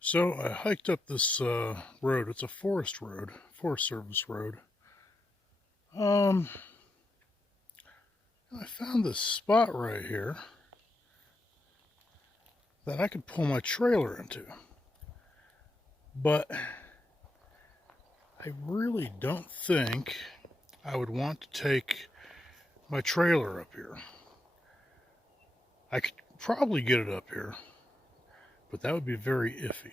So I hiked up this road. It's a forest road, Forest Service road. Um, I found this spot right here that I could pull my trailer into. But I really don't think I would want to take my trailer up here. I could probably get it up here, but that would be very iffy.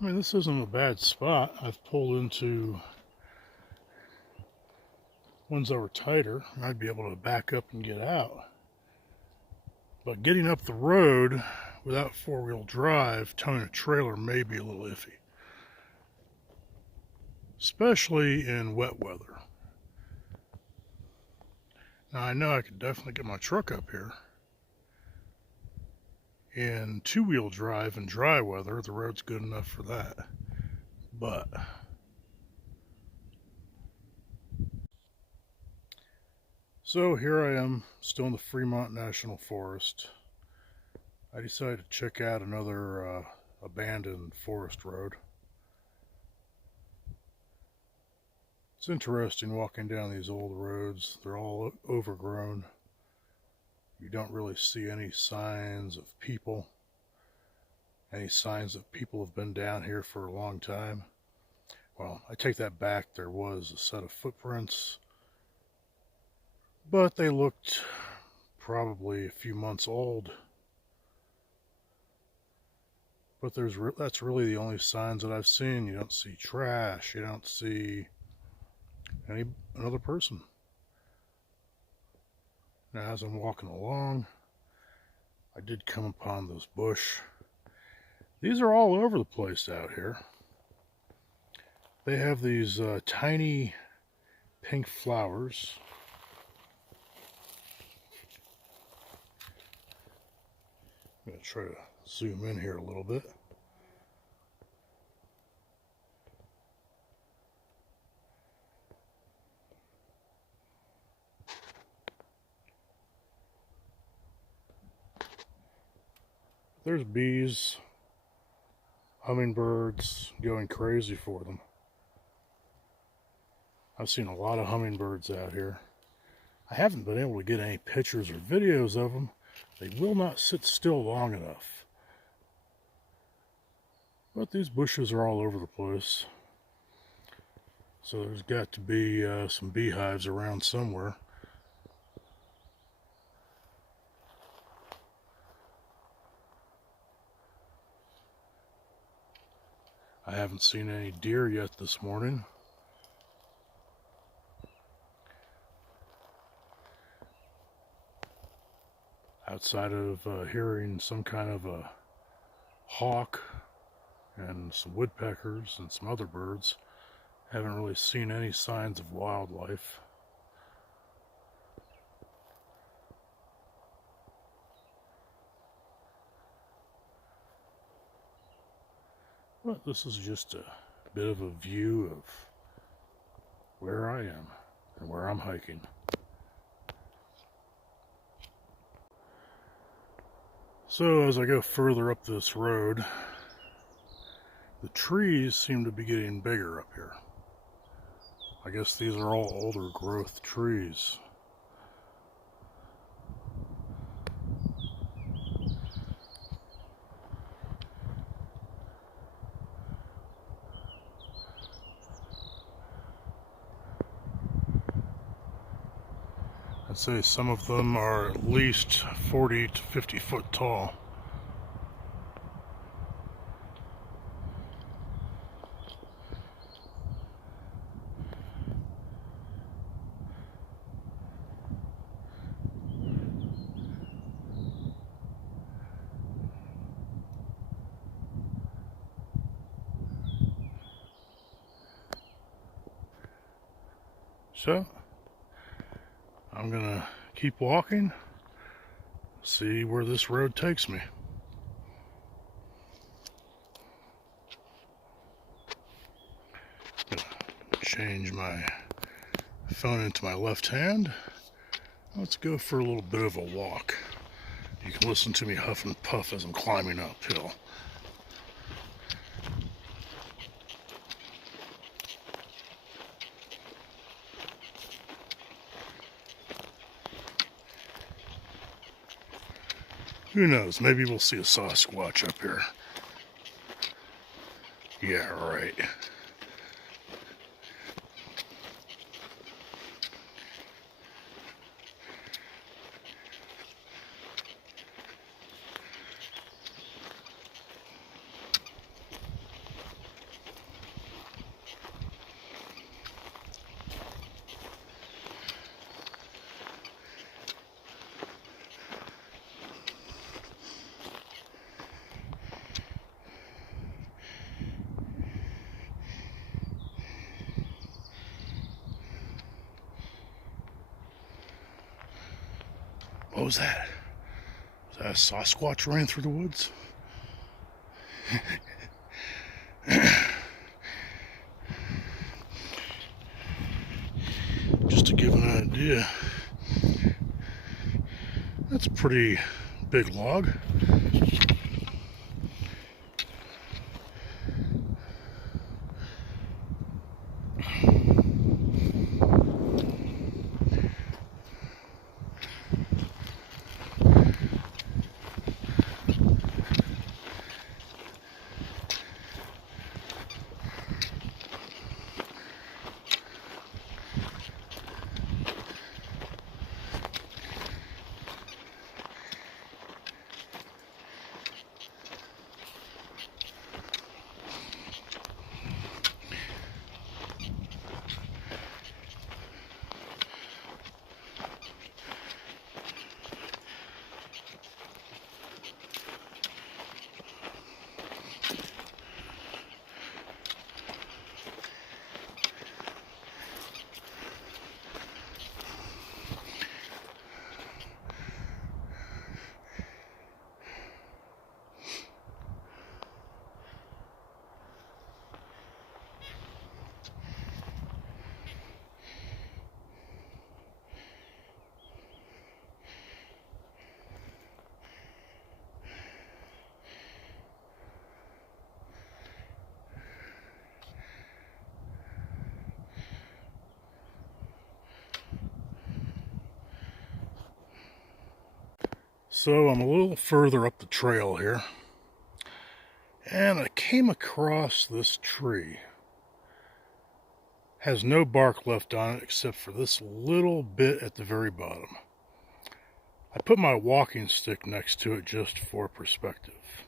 I mean, this isn't a bad spot. I've pulled into ones that were tighter, and I'd be able to back up and get out. But getting up the road without four-wheel drive, towing a trailer may be a little iffy. Especially in wet weather. Now I know I could definitely get my truck up here. In two-wheel drive in dry weather, the road's good enough for that. But so here I am, still in the Fremont National Forest. I decided to check out another abandoned forest road. It's interesting walking down these old roads. They're all overgrown. You don't really see any signs of people, any signs that people have been down here for a long time. Well, I take that back. There was a set of footprints, but they looked probably a few months old. But that's really the only signs that I've seen. You don't see trash. You don't see another person. Now, as I'm walking along, I did come upon this bush. These are all over the place out here. They have these tiny pink flowers. I'm going to try to zoom in here a little bit. There's bees, hummingbirds, going crazy for them. I've seen a lot of hummingbirds out here. I haven't been able to get any pictures or videos of them. They will not sit still long enough. But these bushes are all over the place. So there's got to be some beehives around somewhere. I haven't seen any deer yet this morning. Outside of hearing some kind of a hawk and some woodpeckers and some other birds, haven't really seen any signs of wildlife. But this is just a bit of a view of where I am and where I'm hiking. So as I go further up this road, the trees seem to be getting bigger up here. I guess these are all older growth trees. I'd say some of them are at least 40 to 50 foot tall. So I'm gonna keep walking, see where this road takes me. Change my phone into my left hand. Let's go for a little bit of a walk. You can listen to me huff and puff as I'm climbing uphill. Who knows, maybe we'll see a Sasquatch up here. Yeah, right. What was that? Was that a Sasquatch running through the woods? Just to give an idea, that's a pretty big log. So I'm a little further up the trail here, and I came across this tree. Has no bark left on it except for this little bit at the very bottom. I put my walking stick next to it just for perspective.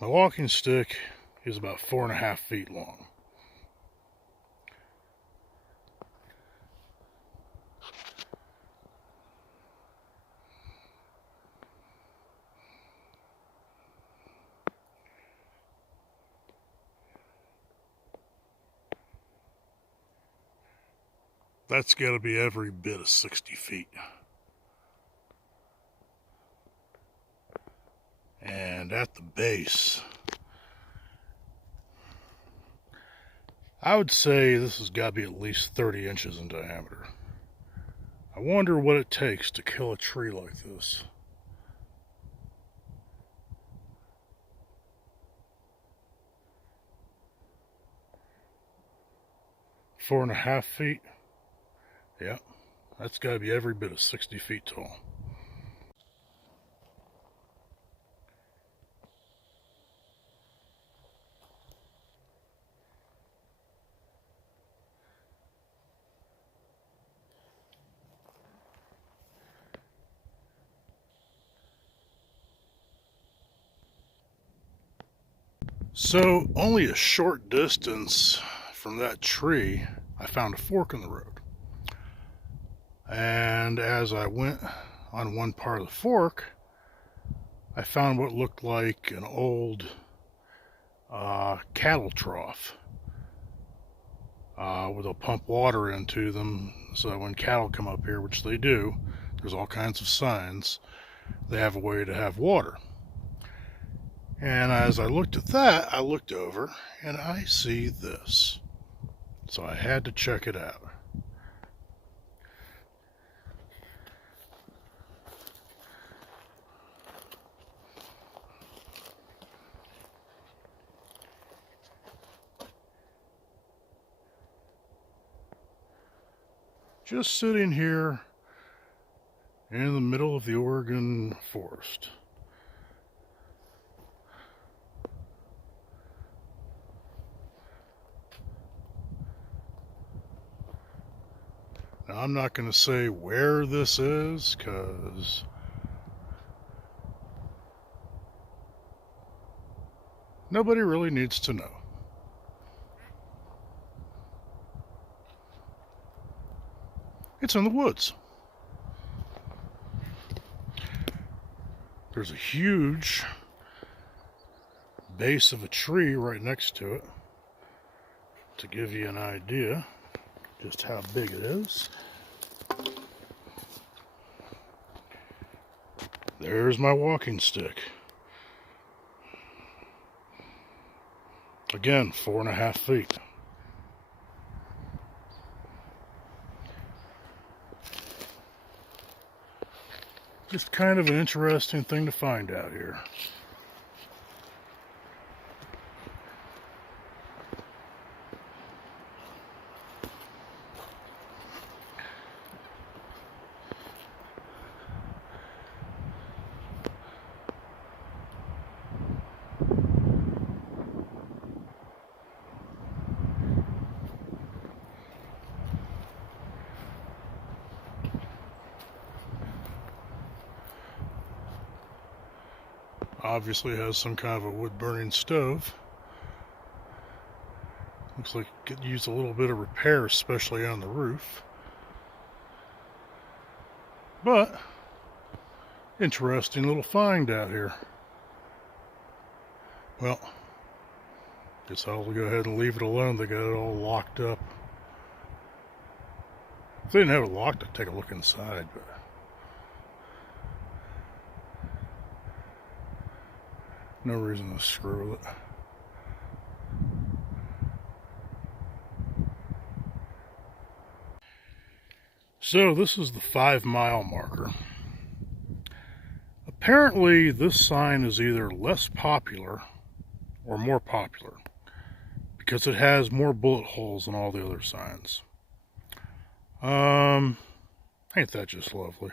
My walking stick is about 4.5 feet long. That's got to be every bit of 60 feet. And at the base, I would say this has got to be at least 30 inches in diameter. I wonder what it takes to kill a tree like this. Four and a half feet? Yeah, that's got to be every bit of 60 feet tall. So, only a short distance from that tree, I found a fork in the road. And as I went on one part of the fork, I found what looked like an old cattle trough where they'll pump water into them, so when cattle come up here, which they do, there's all kinds of signs, they have a way to have water. And as I looked at that, I looked over and I see this. So I had to check it out. Just sitting here in the middle of the Oregon forest. Now, I'm not going to say where this is, because nobody really needs to know. It's in the woods. There's a huge base of a tree right next to it, to give you an idea just how big it is. There's my walking stick. Again, 4.5 feet. Just kind of an interesting thing to find out here. Obviously has some kind of a wood-burning stove. Looks like it could use a little bit of repair, especially on the roof. But, interesting little find out here. Well, guess I'll go ahead and leave it alone. They got it all locked up. If they didn't have it locked, I'd take a look inside, but no reason to screw with it. So this is the 5-mile marker. Apparently this sign is either less popular or more popular, because it has more bullet holes than all the other signs. Ain't that just lovely?